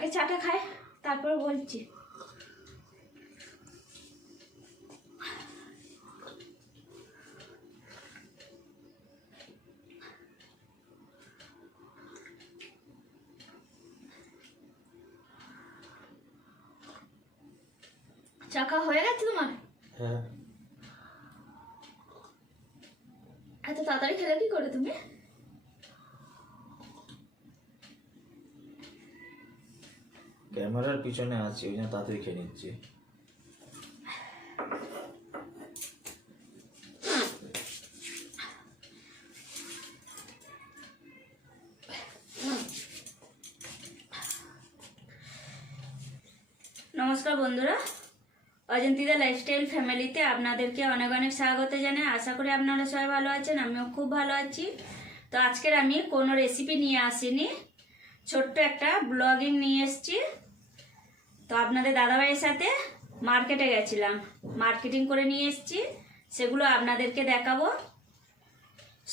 আগে চাটা খায় তারপর বলছি। চা খাওয়া হয়ে গেছে তোমার? হ্যাঁ। এত তাড়াতাড়ি খেলে কি করে তুমি? ক্যামেরার পিছনে আছি, ওই জন্য তাড়াতাড়ি খেয়ে নিচ্ছি। নমস্কার বন্ধুরা। অজন্তিদা লাইফস্টাইল ফ্যামিলিতে আপনাদেরকে অনেক অনেক স্বাগত জানাই। আশা করি আপনারা সবাই ভালো আছেন, আমিও খুব ভালো আছি। তো আজকের আমি কোনো রেসিপি নিয়ে আসিনি। ছোট্ট একটা ব্লগিং নিয়ে এসেছি। তো আপনাদের দাদাভাইয়ের সাথে মার্কেটে গেছিলাম। মার্কেটিং করে নিয়ে এসেছি। সেগুলো আপনাদেরকে দেখাবো।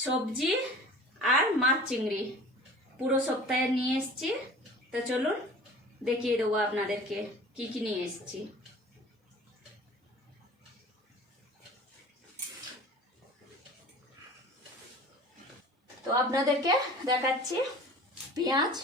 সবজি আর মাছ চিংড়ি। পুরো সপ্তাহে নিয়ে এসেছি। তো চলুন দেখিয়ে দেবো আপনাদেরকে কি কি নিয়ে এসেছি। তো আপনাদেরকে দেখাচ্ছি পেঁয়াজ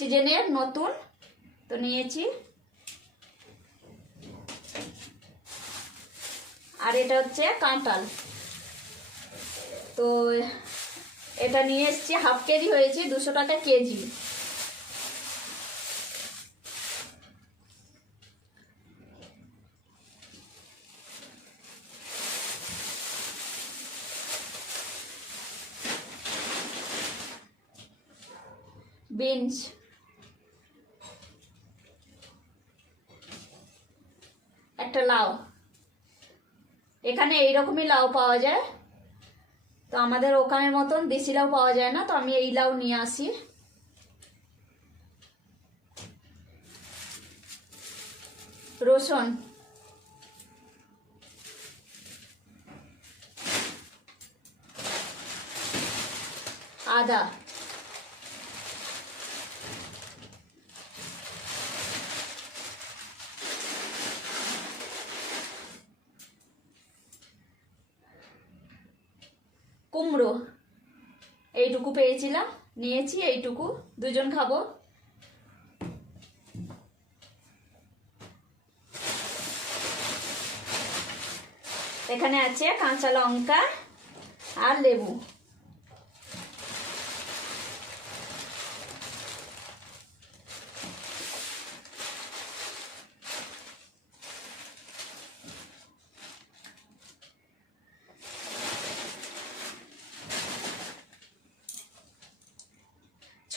সিজনের নতুন, তো নিয়েছি। আর এটা হচ্ছে কাঁঠাল। তো এটা নিয়ে এসছি, হাফ কেজি হয়েছে, দুশো টাকা কেজি। বিনস। একটা লাউ। এখানে এইরকমই লাউ পাওয়া যায়। তো আমাদের ওখানের মতন দেশি লাউ পাওয়া যায় না, তো আমি এই লাউ নিয়ে আসি। রসুন। আদা। কুমড়ো। এইটুকু পেয়েছিলাম নিয়েছি এইটুকু। দুজন খাব। এখানে আছে কাঁচা লঙ্কা আর লেবু।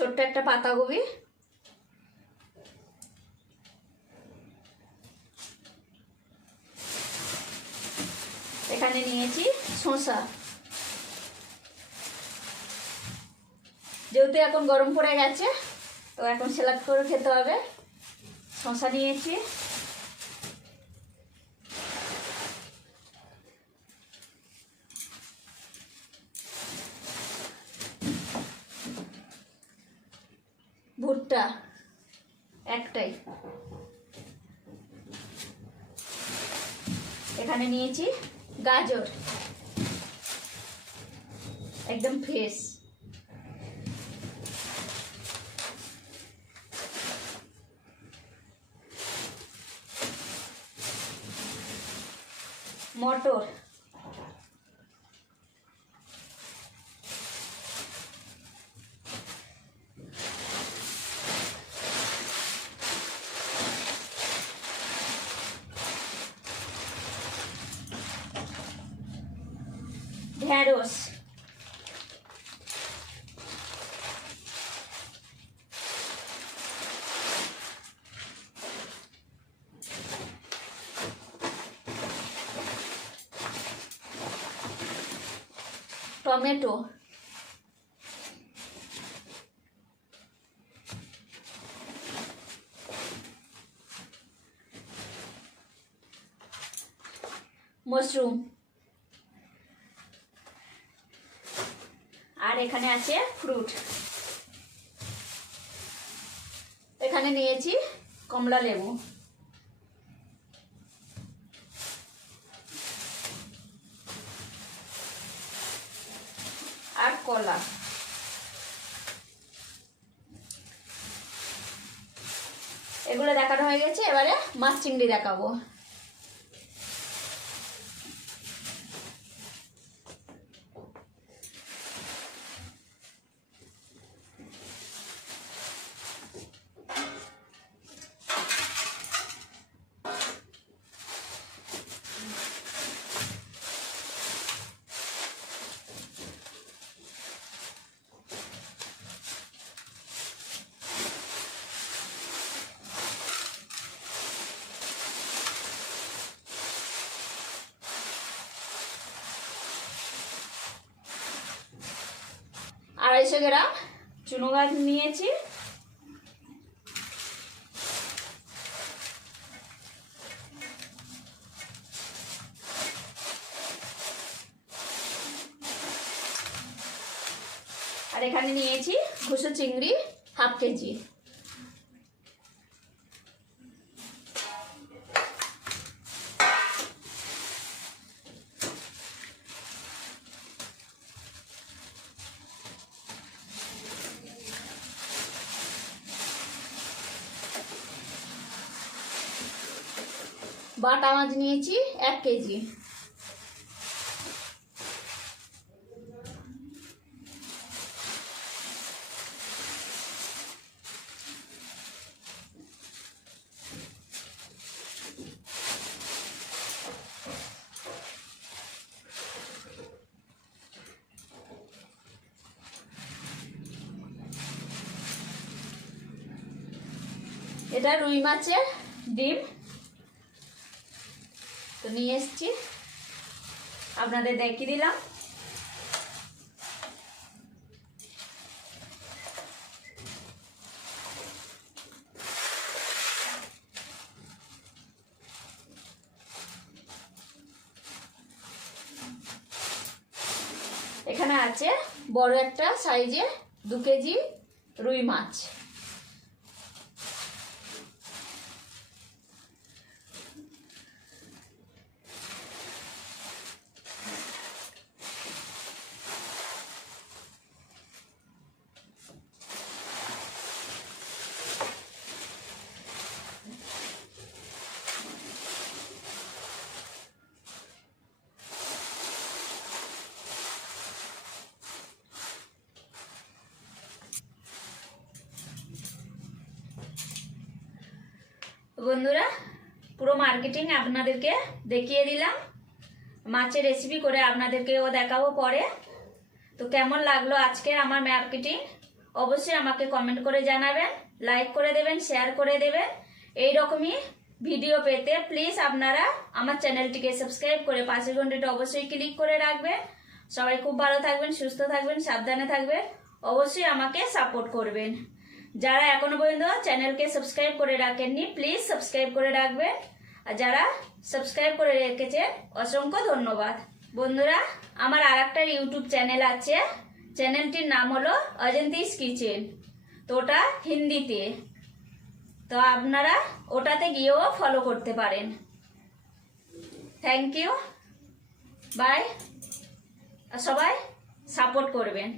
ছোট্ট একটা পাতাকপি এখানে নিয়েছি শসা। যেহেতু এখন গরম পড়ে গেছে, তো এখন সেলাদ করে খেতে হবে। শসা নিয়েছি। একটাই। এখানে নিয়েছি গাজর। একদম ফ্রেশ মটর। ঢেঁড়স টমেটো মাশরুম আর এখানে আছে ফ্রুট এখানে নিয়েছি কমলা লেবু। আর কলা। এগুলো দেখানো হয়ে গেছে, এবারে মাছ চিংড়ি দেখাবো। আড়াইশো গ্রাম চুনো গাছ নিয়েছি। আর এখানে নিয়েছি ঘুষো চিংড়ি হাফ কেজি। বাটা মাছ নিয়েছি এক কেজি। এটা রুই মাছের ডিম। তো নিয়ে এসছি। আপনাদের দেখিয়ে দিলাম। এখানে আছে বড় একটা সাইজে দু কেজি রুই মাছ। বন্ধুরা, পুরো মার্কেটিং আপনাদেরকে দেখিয়ে দিলাম। মাছের রেসিপি করে আপনাদেরকেও দেখাবো পরে। তো কেমন লাগল আজকের আমার মার্কেটিং অবশ্যই আমাকে কমেন্ট করে জানাবেন লাইক করে দেবেন শেয়ার করে দেবেন। এই রকমই ভিডিও পেতে প্লিজ আপনারা আমার চ্যানেলটিকে সাবস্ক্রাইব করে পাশের ঘন্টাটা অবশ্যই ক্লিক করে রাখবেন। সবাই খুব ভালো থাকবেন, সুস্থ থাকবেন, সাবধানে থাকবেন। অবশ্যই আমাকে সাপোর্ট করবেন। যারা এখনও পর্যন্ত চ্যানেলকে সাবস্ক্রাইব করে রাখেননি প্লিজ সাবস্ক্রাইব করে রাখবেন। আর যারা সাবস্ক্রাইব করে রেখেছেন অসংখ্য ধন্যবাদ। বন্ধুরা, আমার আর একটা ইউটিউব চ্যানেল আছে। চ্যানেলটির নাম হলো অজন্তিস কিচেন তো ওটা হিন্দিতে। তো আপনারা ওটাতে গিয়েও ফলো করতে পারেন। থ্যাংক ইউ বাই সবাই সাপোর্ট করবেন।